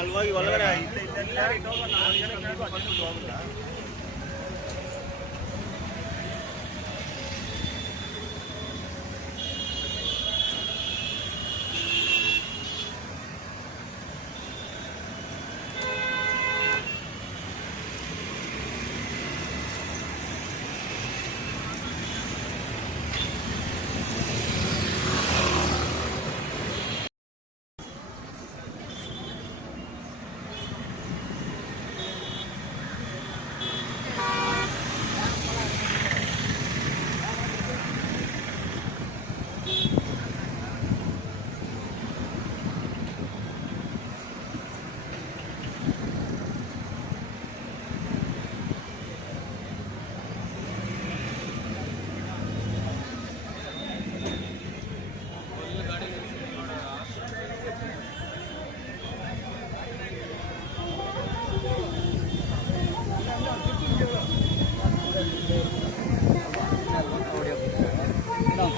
ಅಲ್ಲಿ ಹೋಗಿ ಒಳಗಡೆ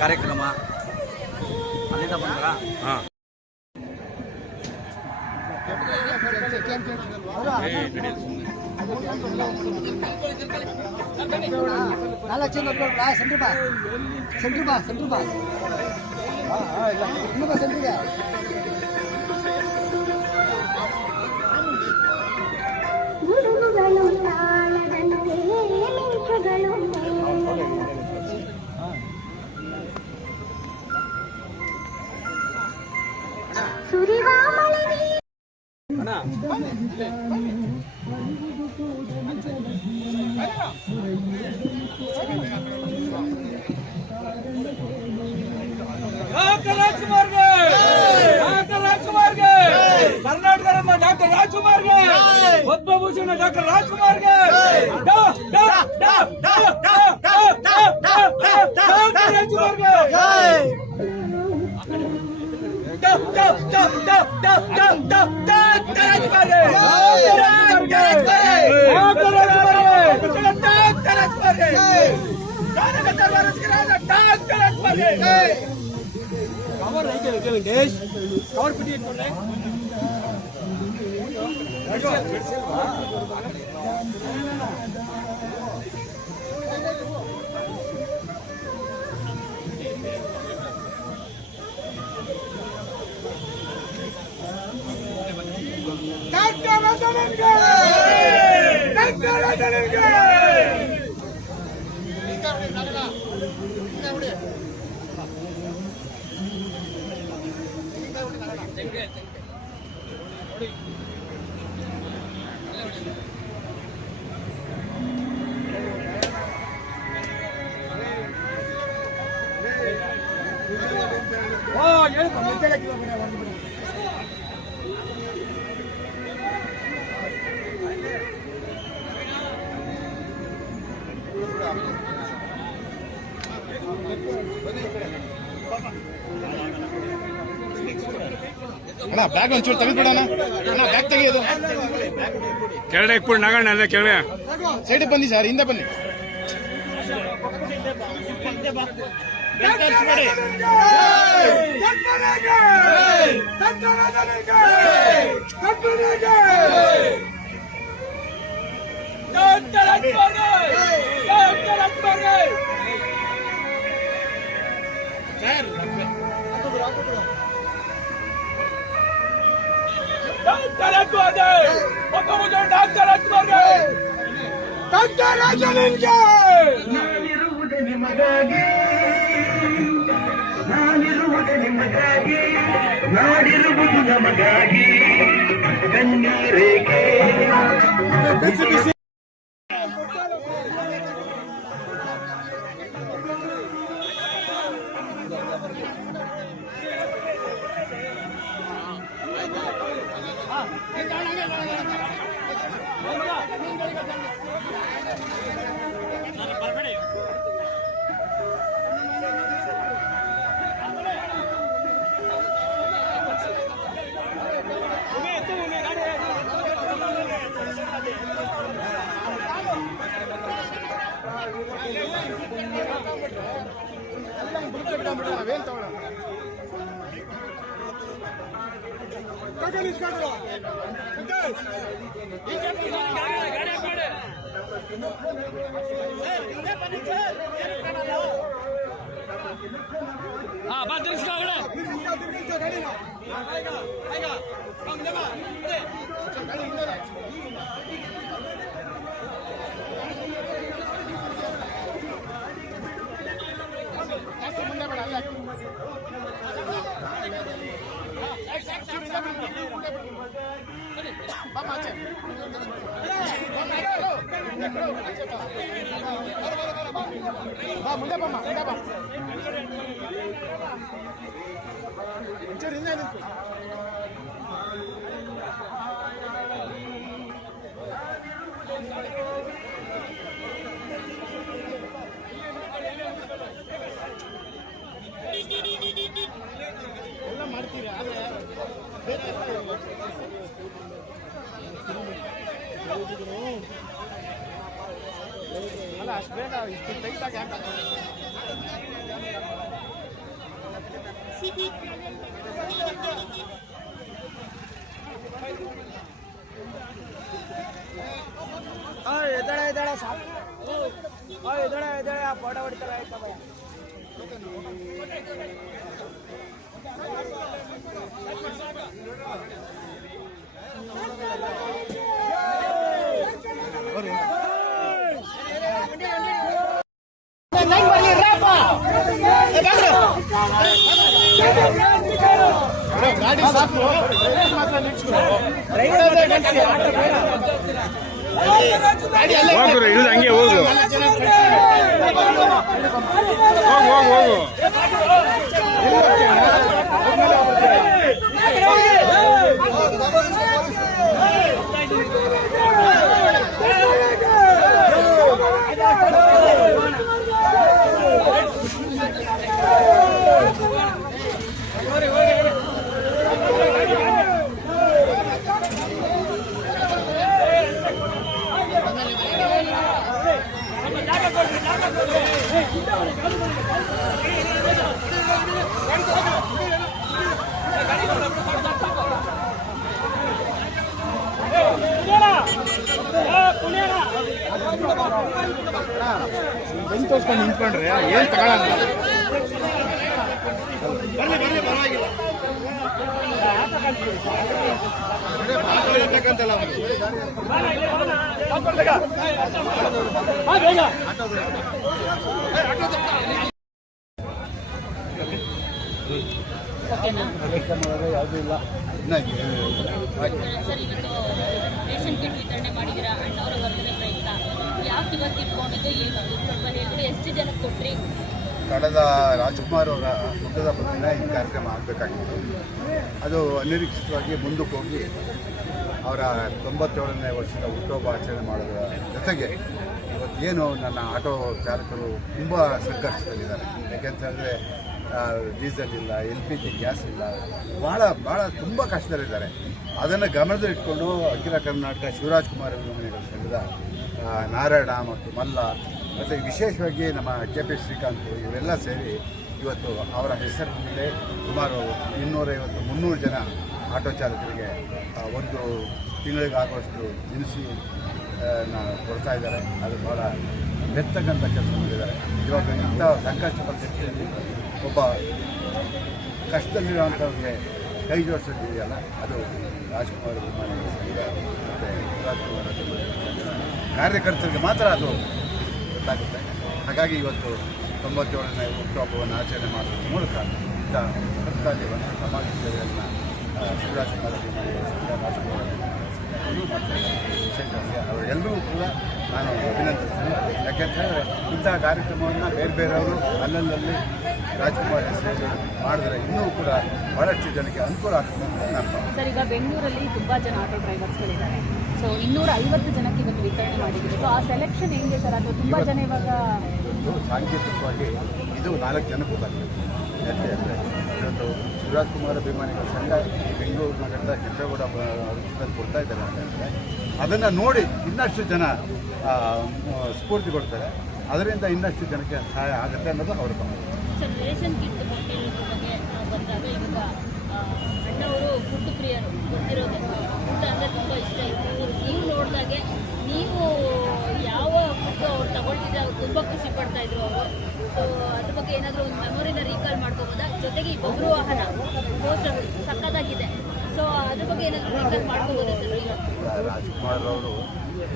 ಕಾರ್ಯಕ್ರಮ ಅಲ್ಲಿಂದ ಬಂದ್ರ ಕರ್ನಾಟಕ ಡಾಕ್ಟರ್ ರಾಜ್ಕುಮಾರ್ಗೆ ಪದ್ಮಭೂಷಣ ಡಾಕ್ಟರ್ ರಾಜ್ಕುಮಾರ್ಗೆ ಕವರ್ ಬಿಟ್ಟು ಇಟ್ಕೊಂಡೆ ಅಣ್ಣ ಬ್ಯಾಗ್ ಒಂಚೂರು ತೆಗೆದ್ಬಿಡೋಣ ಅಣ್ಣ ಬ್ಯಾಗ್ ತೆಗೆಯೋದು ಕೆಳಗಡೆ ಇಟ್ಬಿಟ್ಟು ನಗಣ್ಣ ಅಲ್ಲೇ ಕೆಳಗೆ ಸೈಡ್ ಬನ್ನಿ ಸರ್ ಹಿಂದೆ ಬನ್ನಿ ನಾನಿರುವುದೇ ನಿಮಗಾಗಿ ನಾಡಿರುವುದು ನಮಗಾಗಿ ಕಣ್ಣೀರೇಕೆ Kagak ಮುಂದೆ ಬೇಡ ಅಲ್ಲ ಬಾ ಮುಂದೆ ಬಮ್ಮ ಮುಂದೆ ಬಾ ಒಂಚೂರು ಹಿಂದೆ ನಿಂತು ಎಲ್ಲ ಮಾಡ್ತೀವಿ ಆದರೆ ಅಲ್ಲ ಅಷ್ಟು ಬೇಗ ಇಷ್ಟು ಟೈಟಾಗಿ ಯಾಕೆ ಎದಳೆ ಸಾಕು ಎದಳೆ ಆ ಫೋಟೋ ಹೊಡಿತಾರೆ ಆಯ್ತಾ ಭಯ ಗಾಡಿ ಸಾಕು ಮಾತ್ರ ನಿಲ್ಸ್ಕೊ ಹೋಗ್ರು ಇಲ್ಲ ಹಂಗೆ ಹೋಗು ಹೋಗು ಬೆಂಚ್ ತೋರ್ಸ್ಕೊಂಡು ನಿಂತ್ಕೊಂಡ್ರೆ ಏನ್ ತಗೊಳಲ್ಲ ಬರ್ಲಿ ಬರ್ಲಿ ಪರವಾಗಿಲ್ಲ ಇರ್ತಕ್ಕಂತಲ್ಲ ಯಾವುದೂ ಇಲ್ಲ ಸರ್ ಇವತ್ತು ರೇಷನ್ ಕಿಟ್ ವಿತರಣೆ ಮಾಡಿದ್ದೀರಾ ಅಣ್ಣವರ ವರ್ಗದ ಪ್ರಯುಕ್ತ ಯಾಕೆ ಇವತ್ತು ಇಟ್ಕೊಂಡಿದ್ದು ಏನು ಸ್ವಲ್ಪ ಹೇಳಿದ್ರೆ ಎಷ್ಟು ಜನಕ್ಕೆ ಕೊಟ್ರಿ? ಕಳೆದ ರಾಜ್ಕುಮಾರ್ ಅವರ ಹುಟ್ಟದ ದಿನ ಈ ಕಾರ್ಯಕ್ರಮ ಆಗಬೇಕಾಗಿತ್ತು. ಅದು ಅನಿರೀಕ್ಷಿತವಾಗಿ ಮುಂದಕ್ಕೆ ಹೋಗಿ ಅವರ 97ನೇ ವರ್ಷದ ಹುಟ್ಟುಹಬ್ಬ ಆಚರಣೆ ಮಾಡೋದ್ರ ಜೊತೆಗೆ ಇವತ್ತೇನು ನನ್ನ ಆಟೋ ಚಾಲಕರು ತುಂಬ ಸಂಕಷ್ಟದಲ್ಲಿದ್ದಾರೆ. ಯಾಕೆಂತಂದರೆ ಡೀಸೆಲ್ ಇಲ್ಲ, LPG ಗ್ಯಾಸ್ ಇಲ್ಲ, ಭಾಳ ತುಂಬ ಕಷ್ಟದಲ್ಲಿದ್ದಾರೆ. ಅದನ್ನು ಗಮನದಲ್ಲಿಟ್ಕೊಂಡು ಅಖಿಲ ಕರ್ನಾಟಕ ಶಿವರಾಜ್ಕುಮಾರ್ ಅಭಿಮಾನಿಗಳ ಸಂಘದ ನಾರಾಯಣ ಮತ್ತು ಮಲ್ಲ ಮತ್ತು ವಿಶೇಷವಾಗಿ ನಮ್ಮ KP ಶ್ರೀಕಾಂತ್ ಇವರೆಲ್ಲ ಸೇರಿ ಇವತ್ತು ಅವರ ಹೆಸರಿನಲ್ಲೇ ಸುಮಾರು 250-300 ಜನ ಆಟೋ ಚಾಲಕರಿಗೆ ಒಂದು ತಿಂಗಳಿಗೆ ಆಗುವಷ್ಟು ದಿನಸಿ ಕೊಡ್ತಾ ಇದ್ದಾರೆ. ಅದು ಭಾಳ ಮೆತ್ತಕ್ಕಂಥ ಕೆಲಸ ಮಾಡಿದ್ದಾರೆ. ಇವಾಗ ಇಂಥ ಸಂಕಷ್ಟ ಪರಿಸ್ಥಿತಿಯಲ್ಲಿ ಒಬ್ಬ ಕಷ್ಟದಲ್ಲಿರುವಂಥವ್ರಿಗೆ ಕೈ ಜೋಡಿಸೋದಿದೆಯಲ್ಲ, ಅದು ರಾಜ್ಕುಮಾರ್ ಅಭಿಮಾನಿಗಳ ಸಂಘ ಮತ್ತು ಶಿವರಾಜ್ಕುಮಾರ್ ಕಾರ್ಯಕರ್ತರಿಗೆ ಮಾತ್ರ ಅದು ಗೊತ್ತಾಗುತ್ತೆ. ಹಾಗಾಗಿ ಇವತ್ತು 97ನೇ ಹುಟ್ಟುಹಬ್ಬವನ್ನು ಆಚರಣೆ ಮಾಡೋದ್ರ ಮೂಲಕ ಇಂಥ ಸರ್ಕಾರವನ್ನು ಸಮಾಜ ಸೇವೆಯನ್ನು ಶಿವರಾಜ್ಕುಮಾರ್ ಅಭಿಮಾನಿಗಳ ಸಂಘ, ರಾಜ್ಕುಮಾರ್ ಮತ್ತು ವಿಶೇಷವಾಗಿ ಅವರೆಲ್ಲರೂ ಕೂಡ ನಾನು ಅಭಿನಂದಿಸ್ತೀನಿ. ಯಾಕೆಂತಂದರೆ ಇಂಥ ಕಾರ್ಯಕ್ರಮವನ್ನು ಬೇರೆಯವರು ಅಲ್ಲಲ್ಲಿ ರಾಜ್ಕುಮಾರ್ ಸೇವೆ ಮಾಡಿದ್ರೆ ಇನ್ನೂ ಕೂಡ ಬಹಳಷ್ಟು ಜನಕ್ಕೆ ಅನುಕೂಲ ಆಗ್ತದೆ ಅಂತ ನಾನು ಸರ್, ಈಗ ಬೆಂಗಳೂರಲ್ಲಿ ತುಂಬ ಜನ ಆಟೋ ಡ್ರೈವರ್ಸ್ಗಳಿದ್ದಾರೆ. ಸೊ 250 ಜನಕ್ಕೆ ಇವತ್ತು ವಿತರಣೆ ಮಾಡಿದ್ದೀವಿ. ಸೊ ಆ ಸೆಲೆಕ್ಷನ್ ಹೆಂಗೆ ಸರ್? ಅದು ತುಂಬ ಜನ ಇವಾಗ ಸಾಂಕೇತಿಕವಾಗಿ ಇದು 4 ಜನಕ್ಕೆ ಗೊತ್ತಾಗಬೇಕು. ಯಾಕೆ ಅಂದರೆ ಇವತ್ತು ಶಿವರಾಜ್ಕುಮಾರ್ ಅಭಿಮಾನಿಗಳ ಸಂಘ ಬೆಂಗಳೂರು ನಗರದ ಕೆಂಪೇಗೌಡ ವೃತ್ತದಲ್ಲಿ ಕೊಡ್ತಾ ಇದ್ದಾರೆ ಅಂತಂದರೆ ಅದನ್ನು ನೋಡಿ ಇನ್ನಷ್ಟು ಜನ ಸ್ಫೂರ್ತಿ ಕೊಡ್ತಾರೆ. ಅದರಿಂದ ಇನ್ನಷ್ಟು ಜನಕ್ಕೆ ಸಹಾಯ ಆಗುತ್ತೆ ಅನ್ನೋದು ಅವರ ಗಮನ. ಸರ್, ರೇಷನ್ ಕಿಟ್ ಕೊಟ್ಟಿರೋದ್ರ ಬಗ್ಗೆ ಬಂದಾಗ ಇವಾಗ ಅಣ್ಣವರು ಫುಡ್ ಪ್ರಿಯರು ಗೊತ್ತಿರೋದೆ, ಊಟ ಅಂದರೆ ತುಂಬ ಇಷ್ಟ ಇತ್ತು. ನೀವು ನೋಡಿದಾಗೆ ನೀವು ಯಾವ ಫುಡ್ ಅವ್ರು ತಗೊಳ್ತಿದ್ರೆ ಅವ್ರು ತುಂಬ ಖುಷಿ ಪಡ್ತಾ ಇದ್ರು ಅವರು. ಸೊ ಅದ್ರ ಬಗ್ಗೆ ಏನಾದರೂ ಒಂದು ಮೆಮೊರಿನ ರೀಕಾಲ್ ಮಾಡ್ಕೋಬೋದಾ? ಜೊತೆಗೆ ಈ ಬಬ್ರು ವಾಹನ ಪೋಸ್ಟರ್ ಸಕ್ಕತ್ತಾಗಿದೆ. ಸೊ ಅದ್ರ ಬಗ್ಗೆ ಏನಾದರೂ ರೀಕಾಲ್ ಮಾಡ್ಕೋಬೋದಾ ಸರ್ ಈಗ? ರಾಜ್ಕುಮಾರ್ ಅವರು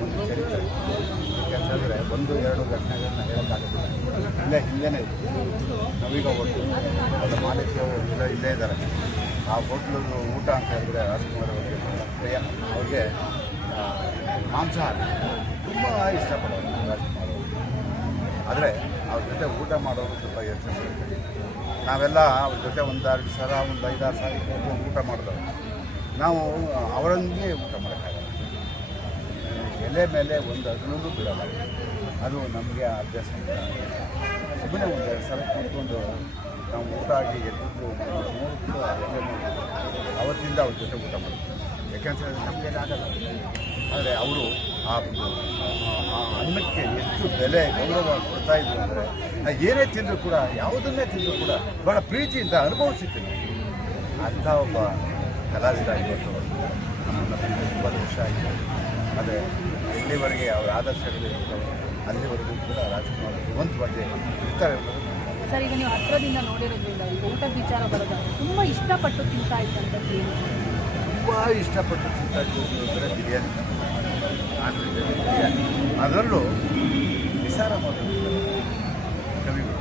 ಒಂದು ಚರಿತ್ರೆ, ಯಾಕೆಂತಂದರೆ 1-2 ಘಟನೆಗಳನ್ನ ಹೇಳೋಕ್ಕಾಗೋದಿಲ್ಲ. ಇಲ್ಲೇ ಹಿಂದೆನೇ ನಾವೀಗ ಹೋಟ್ಲು ಅದರ ಮಾಲೀಕರು ಇಲ್ಲೇ ಇದ್ದಾರೆ. ಆ ಹೋಟ್ಲದು ಊಟ ಅಂತ ಹೇಳಿದ್ರೆ ರಾಜ್ಕುಮಾರ್ ಅವರಿಗೆ ಪ್ರಿಯ. ಅವ್ರಿಗೆ ಮಾಂಸಾಹಾರ ತುಂಬ ಇಷ್ಟಪಡೋರು ರಾಜ್ಕುಮಾರ್ ಅವರು. ಆದರೆ ಅವ್ರ ಜೊತೆ ಊಟ ಮಾಡೋರು ತುಂಬ ಯೋಚನೆ. ನಾವೆಲ್ಲ ಅವ್ರ ಜೊತೆ 1-2 ಸಲ 5-6 ಸಾರಿ ಊಟ ಮಾಡಿದವರು. ನಾವು ಅವರನ್ನೇ ಊಟ ಮಾಡೋಕ್ಕಾಗಲ್ಲ. ಎಲೆ ಮೇಲೆ ಒಂದು ಅಗಲೂ ಬಿಡಲ್ಲ. ಅದು ನಮಗೆ ಅಭ್ಯಾಸ. ಸುಮ್ಮನೆ 1-2 ಸಲ ಕೂತ್ಕೊಂಡು ನಾವು ಊಟ ಆಗಿ ಎದ್ದು ನೋಡ್ಬಿಟ್ಟು ಎಲೆ ನೋಡಿ ಅವತ್ತಿಂದ ಅವ್ರ ಜೊತೆ ಊಟ ಮಾಡ್ತೀವಿ. ಯಾಕೆಂತಂದರೆ ನಮಗೆ ಆಗಲ್ಲ. ಆದರೆ ಅವರು ಆ ಅನ್ನಕ್ಕೆ ಎಷ್ಟು ಬೆಲೆ ಗೌರವ ಕೊಡ್ತಾಯಿದ್ರು ಅಂದರೆ ನಾನು ಏನೇ ತಿಂದರೂ ಕೂಡ, ಯಾವುದನ್ನೇ ತಿಂದರೂ ಕೂಡ ಭಾಳ ಪ್ರೀತಿಯಿಂದ ಅನುಭವಿಸಿದ್ದೀನಿ. ಅಂಥ ಒಬ್ಬ ಕಲಾವಿದ ಇವತ್ತು ನಮ್ಮನ್ನು 20 ವರ್ಷ ಆಗಿದೆ. ಆದರೆ ಎಲ್ಲಿವರೆಗೆ ಅವರ ಆದರ್ಶಗಳು ಇರ್ತವೆ ಅಲ್ಲಿವರೆಗೂ ಕೂಡ ರಾಜ್ಕುಮಾರ್ ಜೀವಂತವಾಗಿ ಇರ್ತಾರೆ. ಸರ್, ಈಗ ನೀವು ಹತ್ತಿರದಿಂದ ನೋಡಿರೋದ್ರಿಂದ ಈಗ ಊಟದ ವಿಚಾರ ಬರೋದು ತುಂಬ ಇಷ್ಟಪಟ್ಟು ತಿಂತಾ ಇದ್ದಂಥದ್ದು ತುಂಬ ಇಷ್ಟಪಟ್ಟು ತಿಂತಾ ಇದ್ದು ಅಂದರೆ ಬಿರಿಯಾನಿ. ನಾನ್ ವೆಜ್ ಬಿರಿಯಾನಿ, ಅದರಲ್ಲೂ ನಿಸಾರ ಮಾಡೋದು ಕವಿಗಳು.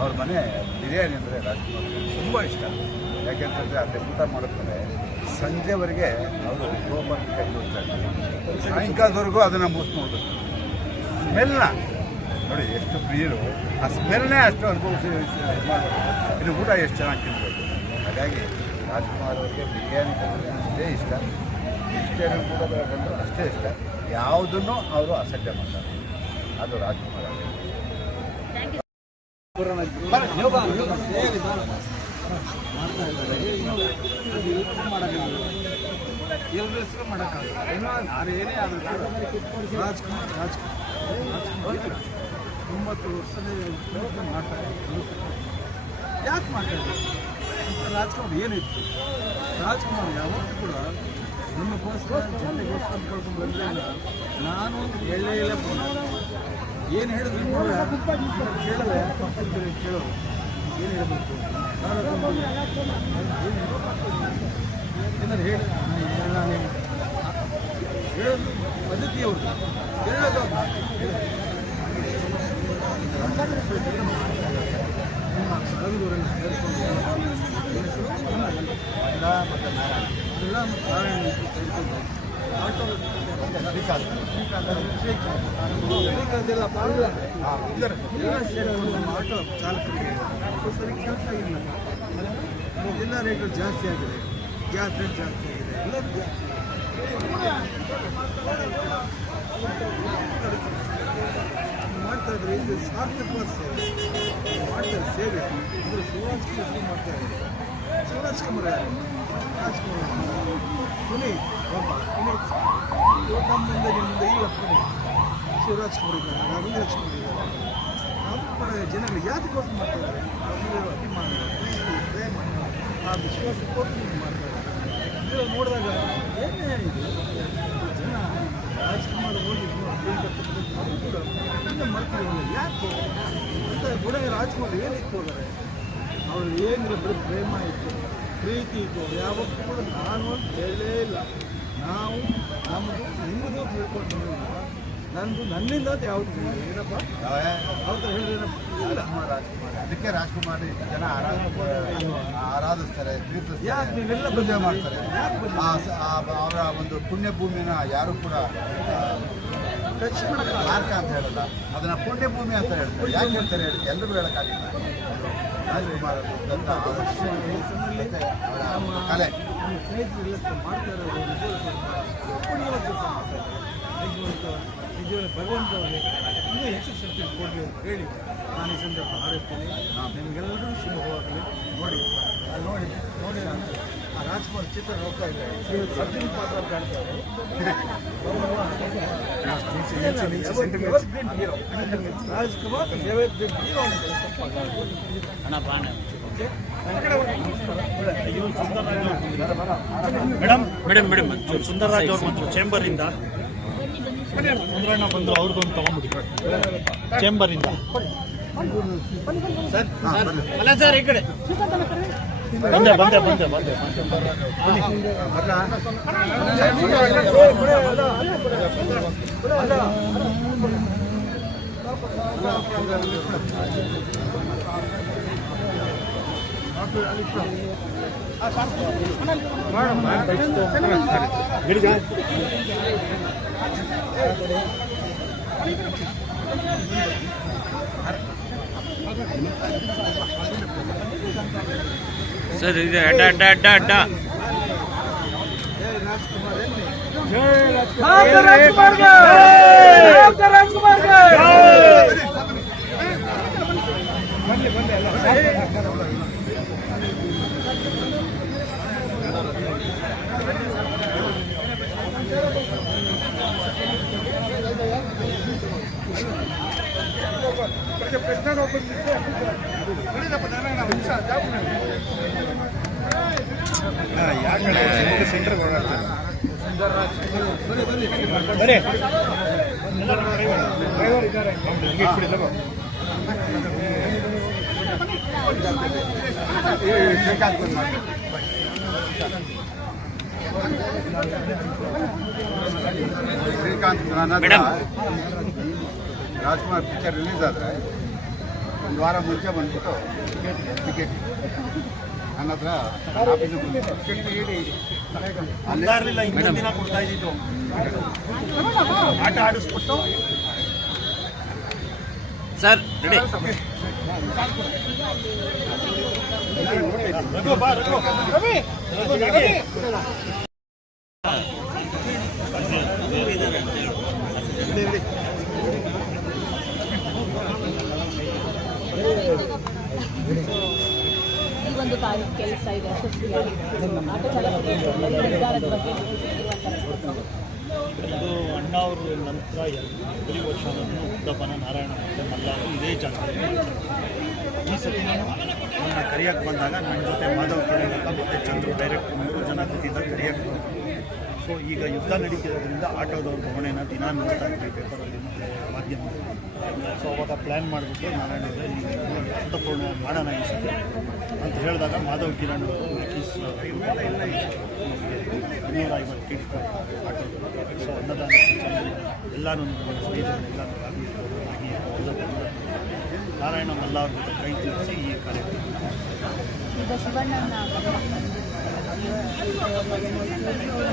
ಅವ್ರ ಮನೆ ಬಿರಿಯಾನಿ ಅಂದರೆ ರಾಜ್ಕುಮಾರ್ ತುಂಬ ಇಷ್ಟ. ಯಾಕೆಂತಂದರೆ ಅಲ್ಲಿ ಊಟ ಮಾಡಿದ್ಮೇಲೆ ಸಂಜೆವರೆಗೆ ಅವರು ಗೋಬರ್ ಕೈ ಹೋಗ್ತಾರೆ. ಸಾಯಂಕಾಲದವರೆಗೂ ಅದನ್ನು ಮುಗಿಸ್ಕೊಂಡು ಸ್ಮೆಲ್ನ ನೋಡಿ ಎಷ್ಟು ಪ್ರಿಯರು. ಆ ಸ್ಮೆಲ್ನೇ ಅಷ್ಟು ಅನುಭವಿಸಿ ಇದು ಊಟ ಎಷ್ಟು ಚೆನ್ನಾಗಿ ತಿನ್ಬೇಕು. ಹಾಗಾಗಿ ರಾಜ್ಕುಮಾರ್ ಅವರಿಗೆ ಬಿರಿಯಾನಿ ಅಷ್ಟೇ ಇಷ್ಟ, ವೆಜಿಟೇರಿಯನ್ ಕೂಡ ಬಂದರೂ ಅಷ್ಟೇ ಇಷ್ಟ. ಯಾವುದನ್ನು ಅವರು ಅಸಡ್ಡೆ ಮಾಡ್ತಾರೆ. ಅದು ರಾಜ್ಕುಮಾರ್ ಅವರು. ಎಲ್ಲರ ಹೆಸರು ಮಾಡೋಕ್ಕಾಗಲ್ಲ. ನಾನು ಏನೇ ಆದರೂ ರಾಜ್ಕುಮಾರ್ 90 ವರ್ಷದ ಮಾಡ್ತಾರೆ. ಯಾಕೆ ಮಾಡ್ತಾರೆ? ರಾಜ್ಕುಮಾರ್ ಏನಿತ್ತು? ರಾಜ್ಕುಮಾರ್ ಯಾವತ್ತೂ ಕೂಡ ನಿಮಗೋಸ್ಕರ ಜನತೆಗೋಸ್ಕರ ಕಳ್ಕೊಂಡು ಬಂದರೆ ನಾನು ಎಳ್ಳೆ ಇಲ್ಲ ಏನು ಹೇಳಿದ್ರು ಕೇಳವೆ ಕೇಳೋರು ಏನು ಹೇಳಬೇಕು ಏನಾದ್ರು ಹೇಳಿ ಹೇಳೋದು ಪದ್ಧತಿಯವರು ಹೇಳೋದು ಕಲಾವಿದವರೆಲ್ಲ ಸೇರಿಕೊಂಡು ನಾರಾಯಣ ಸೇರಿಕೊಂಡು ಆಟೋ ಶ್ರೀಕಾಂತೆಲ್ಲ ಪಾಲ್ಗೊಳ್ಳ ಎಲ್ಲ ಸೇರಿಕೊಂಡು ನಮ್ಮ ಆಟೋ ಚಾಲಕರಿಗೆ ಸರಿ ಕೆಲಸ ಇಲ್ಲ. ಎಲ್ಲ ರೇಟು ಜಾಸ್ತಿ ಆಗಿದೆ, ಗ್ಯಾಸ್ ರೇಟ್ ಜಾಸ್ತಿ ಆಗಿದೆ, ಎಲ್ಲ ಮಾಡ್ತಾ ಇದ್ರೆ ಇದು ಸಾರ್ಥಕವಾದ ಸೇವೆ ಮಾಡ್ತಾರೆ. ಸೇವೆ ಅಂದರೆ ಶಿವರಾಜ್ ಕುಮಾರ್ ಮಾಡ್ತಾ ಇದ್ದಾರೆ. ಶಿವರಾಜ್ ಕುಮಾರ್ ರಾಜ್ಕುಮಾರ್ ಪುನೀತ್ ಒಬ್ಬ ಪುನೀತ್ ನಮ್ಮಿಂದ ನಿಮ್ಮಿಂದ ಈಗ ಪುನೀತ್ ಶಿವರಾಜ್ ಕುಮಾರ್ ಇದ್ದಾರೆ, ರವಿಲಕ್ಷ್ಮಿ ಇದ್ದಾರೆ. ಅದು ಕೂಡ ಜನಗಳು ಯಾತಕ್ಕೋಸ್ಕರ ಮಾಡ್ತಾ ಇದ್ದಾರೆ? ಅಭಿಮಾನ, ಪ್ರೀತಿ, ಪ್ರೇಮ, ಆ ವಿಶ್ವಾಸಕ್ಕೋಸ್ಕರ ಮಾಡ್ತಾ ಇದ್ದಾರೆ. ಇದೆಲ್ಲ ನೋಡಿದಾಗ ಏನೇ ಇದು ಜನ ರಾಜ್ಕುಮಾರ್ ಹೋಗಿ ಅದು ಕೂಡ ಇದನ್ನ ಮಾಡ್ತಿರಲಿಲ್ಲ. ಯಾಕೆ ಅಂತ ಗುಣ ರಾಜ್ಕುಮಾರ್ ಏನಿತ್ತು ಹೋದರೆ ಅವರು ಏನಿಲ್ಲ, ಬರೀ ಪ್ರೇಮ ಇತ್ತು, ಪ್ರೀತಿ ಇತ್ತು. ಯಾವತ್ತೂ ಕೂಡ ನಾನು ಹೇಳಲೇ ಇಲ್ಲ. ನಾವು ನಮ್ಮದು ನಿಮ್ಮದು ತಿಳ್ಕೊಂಡು ನಂದು ನನ್ನಿಂದ ಅಂತ ಯಾವುದು ಏನಪ್ಪ ಅವ್ರ ಹೇಳಿದ್ರೆ ಇಲ್ಲ. ಅದಕ್ಕೆ ರಾಜ್ಕುಮಾರ್ ಜನ ಆರಾಧಿಸ್ತಾರೆ, ಯಾಕೆ ನೀವೆಲ್ಲ ಪೂಜೆ ಮಾಡ್ತಾರೆ. ಅವರ ಒಂದು ಪುಣ್ಯ ಭೂಮಿನ ಯಾರು ಕೂಡ ಟಚ್ ಮಾರ್ಕ ಅಂತ ಹೇಳಲ್ಲ, ಅದನ್ನು ಪುಣ್ಯ ಭೂಮಿ ಅಂತ ಹೇಳ್ತಾರೆ. ಯಾಕೆ ಹೇಳ್ತಾರೆ ಹೇಳಿ? ಎಲ್ಲರಿಗೂ ಹೇಳೋಕ್ಕಾಗಿಲ್ಲ. ರಾಜ್ಕುಮಾರ್ ಅವರ ಕಲೆ ನಮ್ಮ ಸ್ನೇಹಿತರೆಲ್ಲ ಮಾಡ್ತಾ ಇರೋದು ನಿಜವಾದ ಭಗವಂತ ಅವರಿಗೆ ಇನ್ನೂ ಹೆಚ್ಚು ಶಕ್ತಿ ಕೊಡಲಿ ಅಂತ ಹೇಳಿ ನಾನು ಈ ಸಂದರ್ಭ ಹಾರೈಸ್ತೇನೆ. ನಿಮಗೆಲ್ಲರೂ ಶುಭವಾಗಲಿ. ನೋಡಿ ಆ ರಾಜ್ಕುಮಾರ್ ಚಿತ್ರ ನೋಡ್ತಾ ಇದ್ದಾರೆ, ಅರ್ಜುನ್ ಪಾತ್ರ ಕಾಣ್ತಾರೆ. ರಾಜ್ಕುಮಾರ್ ಹೀರೋ ಮೇಡಮ್ ಸುಂದರರಾಜ್ ಅವ್ರು ಬಂದರು ಚೇಂಬರಿಂದ. ಚಂದ್ರಣ್ಣ ಬಂದರು, ಅವ್ರದ್ದೊಂದು ತಗೊಂಡ್ಬಿಡಿ ಚೇಂಬರಿಂದ. ಅಲ್ಲ ಸರ್, ಈ ಕಡೆ ಬಂದೆ. ಸರ್ ಇದು ಅಡ್ಡ centre Srikanth Rajkumar picture release ಆದರೆ ಒಂದು ವಾರ ಮುಂಚೆ ಬಂದ್ಬಿಟ್ಟು ಟಿಕೆಟ್ ನನ್ನ ಹತ್ರ ಹಿಂದಿನ ದಿನ ಕೊಡ್ತಾ ಇದ್ದಿದ್ದು. ಆಟ ಆಡಿಸ್ಬಿಟ್ಟು ಸರ್ ರೆಡಿ. ಈ ಒಂದು ಕೆಲಸ ಇದೆ ಯಶಸ್ವಿಯಾಗಿ ಆಟೋ ಚಾಲಕರಿಗೆ ನಿರ್ಧಾರದ ಬಗ್ಗೆ ಇದು ಅಣ್ಣ ಅವರು ನಂತರ every ವರ್ಷವನ್ನು ಉದ್ದಪ್ಪನ ನಾರಾಯಣ ಮತ್ತು ಮಲ್ಲಾರು ಇದೇ ಜಾಗದಲ್ಲಿ ಈ ಸತಿ ನನ್ನ ಕರಿಯಕ್ಕೆ ಬಂದಾಗ ನನ್ನ ಜೊತೆ ಮಾಧವ್ ಕಿರಂಗಪ್ಪ ಮತ್ತು ಚಂದ್ರು ಡೈರೆಕ್ಟ್ 3 ಜನ ಕೂತಿದ್ದಾಗ ಕರಿಯಕ್ಕೆ ಬಂದರು. ಸೊ ಈಗ ಯುದ್ಧ ನಡೀತಿರೋದ್ರಿಂದ ಆಟೋದವ್ರ ಭವಣೆನ ದಿನ ನೋಡ್ತಾ ಇದ್ವಿ ಪೇಪರಲ್ಲಿ ಮತ್ತು ಮಾಧ್ಯಮದಲ್ಲಿ. ಸೊ ಅವಾಗ ಪ್ಲ್ಯಾನ್ ಮಾಡಿಬಿಟ್ಟು ನಾರಾಯಣ ಅವರೇ ನೀವು ಅರ್ಥಪೂರ್ಣ ಮಾಡೋಣ ಈ ಸತಿ ಅಂತ ಹೇಳಿದಾಗ ಮಾಧವ್ ಕಿರಣ್ ಅವರು ಮೆಟೀಸ್ 250 ಟಿಕೆಟ್ ಆಟೋದವರು. ಸೊ ಅನ್ನದಾನ ಎಲ್ಲರೂ ಸ್ನೇಹಿತರೆಲ್ಲರೂ ಆಗಿ ನಾರಾಯಣ ಮಲ್ಲಾವ್ರ ಜೊತೆ ಕೈ ಜೋಡಿಸಿ ಈ ಕಾರ್ಯಕ್ರಮ. ಈಗ ಶಿವಣ್ಣನ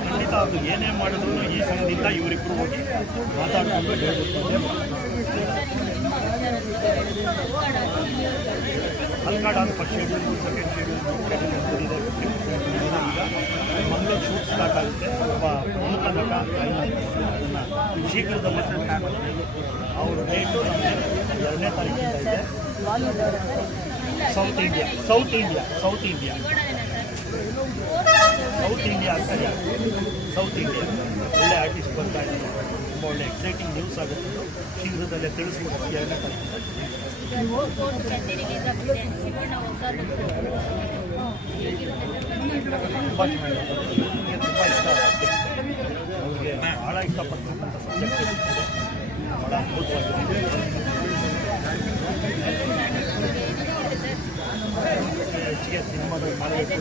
ಖಂಡಿತ ಅದು ಏನೇ ಮಾಡಿದ್ರು ಈ ಸಂಘದಿಂದ ಇವರಿಬ್ಬರು ಹೋಗಿ ಮಾತಾಡಿಕೊಂಡು ಹೇಳ್ಬಿಡ್ತಾರೆ. ಹಲ್ಕಾಡ್ ಅಂತ ಫಸ್ಟ್ ಶೆಡ್ಯೂಲ್, ಸೆಕೆಂಡ್ ಶೆಡ್ಯೂಲ್, ಈಗ ಮಂಗಳೂರು ಶೂಟ್ ಸ್ಟಾರ್ಟ್ ಆಗುತ್ತೆ. ಒಬ್ಬ ಪ್ರಮುಖ ನಟ ಅದನ್ನು ಶೀಘ್ರದಲ್ಲೇ ಅವ್ರ ಡೇಟು ನಮಗೆ 2ನೇ ತಾರೀಕಿಂದ ಇದೆ. ಸೌತ್ ಇಂಡಿಯಾ ಆಗ್ತದೆ. ಸೌತ್ ಇಂಡಿಯಾ ಒಳ್ಳೆ ಆರ್ಟಿಸ್ಟ್ ಬರ್ತಾ ಇದ್ದಾರೆ. ತುಂಬ ಒಳ್ಳೆ ಎಕ್ಸೈಟಿಂಗ್ ನ್ಯೂಸ್ ಆಗುತ್ತೆ. ಶೀಘ್ರದಲ್ಲೇ ತಿಳಿಸ್ಬಿಟ್ಟು 2ನೇ ತಾರೀಕಿಂದ ತುಂಬ ಚೆನ್ನಾಗಿದೆ. ನನಗೆ ತುಂಬ ಇಷ್ಟ ಆಗುತ್ತೆ. ಅವ್ರಿಗೆ ಭಾಳ ಇಷ್ಟಪಡ್ತಕ್ಕಂಥ ಸಬ್ಜೆಕ್ಟ್ ಸಿಗ್ತದೆ. ಭಾಳ ಅದ್ಭುತವಾಗಿದೆ. ಹೆಚ್ಚಿಗೆ ಸಿನಿಮಾದಲ್ಲಿ ಮಾಡಬೇಕು.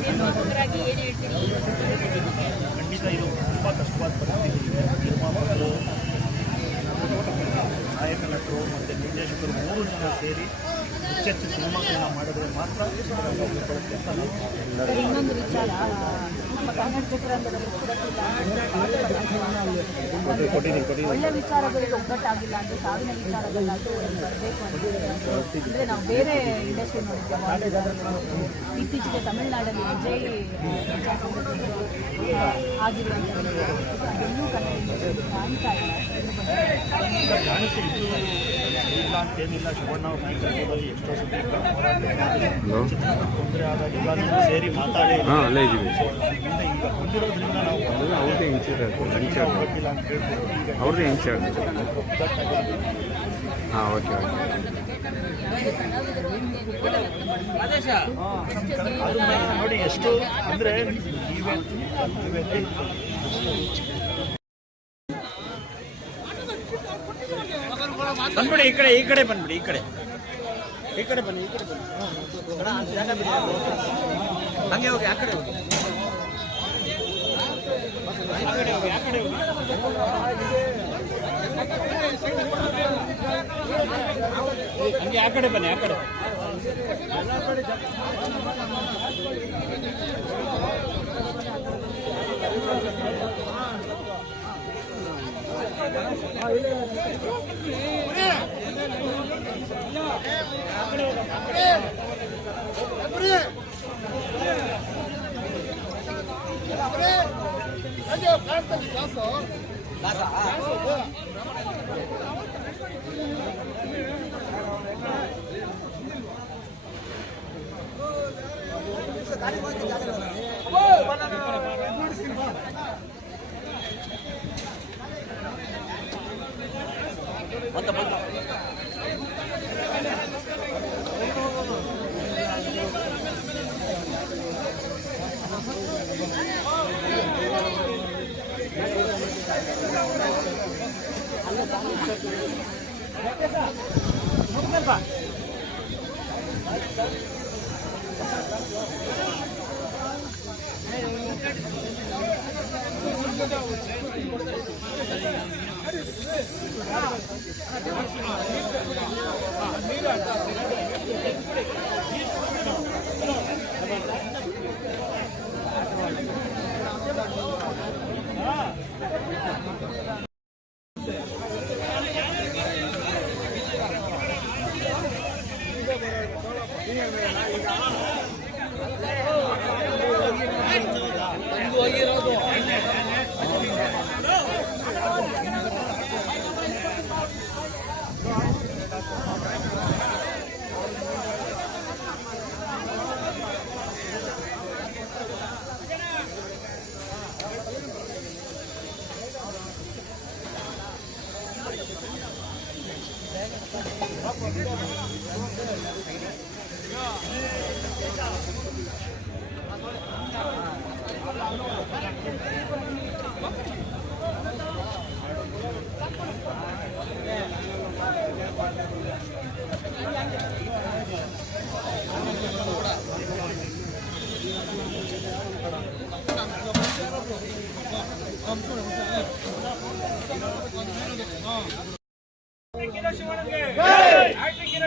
ಖಂಡಿತ ಇದು ತುಂಬ ಕಷ್ಟವಾದ ಪರಿಸ್ಥಿತಿ ಇದೆ. ನಿರ್ಮಾಪಕರು, ನಾಯಕ ನಟರು ಮತ್ತು ನಿರ್ದೇಶಕರು 3 ಜನ ಸೇರಿ ಹೆಚ್ಚೆಚ್ಚು ಸಿನಿಮಾಗಳನ್ನ ಮಾಡಿದ್ರೆ ಮಾತ್ರ ಉಳ್ಕೊಳ್ಳುತ್ತೆ ಅಂತ ನಾನು ಇನ್ನೊಂದು ವಿಚಾರ, ಕನ್ನಡ ಚಿತ್ರರಂಗದಲ್ಲಿ ಒಳ್ಳೆ ವಿಚಾರಗಳಿಗೆ ಒಗ್ಗಟ್ಟಾಗಿಲ್ಲ ಅಂದರೆ ಸಾವಿನ ವಿಚಾರದಲ್ಲಾದರೂ ಬರಬೇಕು ಅಂದರೆ ನಾವು ಬೇರೆ ಇಂಡಸ್ಟ್ರಿ ನೋಡಿದ್ದೇವೆ. ಇತ್ತೀಚೆಗೆ ತಮಿಳುನಾಡಲ್ಲಿ ವಿಜಯ್ ಆಗಿರುವಂಥದ್ದು ಅದೆಲ್ಲೂ ಕನ್ನಡ ಇಂಡಸ್ಟ್ರಿ ಕಾಣ್ತಾ ಇಲ್ಲ. ಕಾಣುತ್ತೆ. ಇಲ್ಲ ಅಂತೇನಿಲ್ಲ. ಶಿವಣ್ಣ ಅವ್ರ ನಾಯಕತ್ವದಲ್ಲಿ ಎಷ್ಟೋ ಸತಿ ತೊಂದರೆ ಆದಾಗ ಎಲ್ಲರೂ ಸೇರಿ ಮಾತಾಡಿ ಮುಂದೆ ಈಗ ಬಂದಿರೋದ್ರಿಂದ ನಾವು ಅವ್ರದ್ದೇ ಈಗ ಹಾಂ ಓಕೆ. ಯಾವುದೇ ಕಲಾವಿದರು ಅದಕ್ಕೆ ವಿರೋಧ ವ್ಯಕ್ತಪಡಿಸ್ತಾರೆ. ಅದನ್ನ ನೋಡಿ ಎಷ್ಟು ಅಂದರೆ ಬಂದ್ಬಿಡಿ ಈ ಕಡೆ ಬಂದ್ಬಿಡಿ ಈ ಕಡೆ ಬನ್ನಿ ಹಂಗೆ ಹೋಗಿ ಆ ಕಡೆ ಹೋಗಿ ಹಂಗೆ ಆ ಕಡೆ ಬನ್ನಿ ಆ ಕಡೆ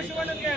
ಶಿವಣ್ಣನಿಗೆ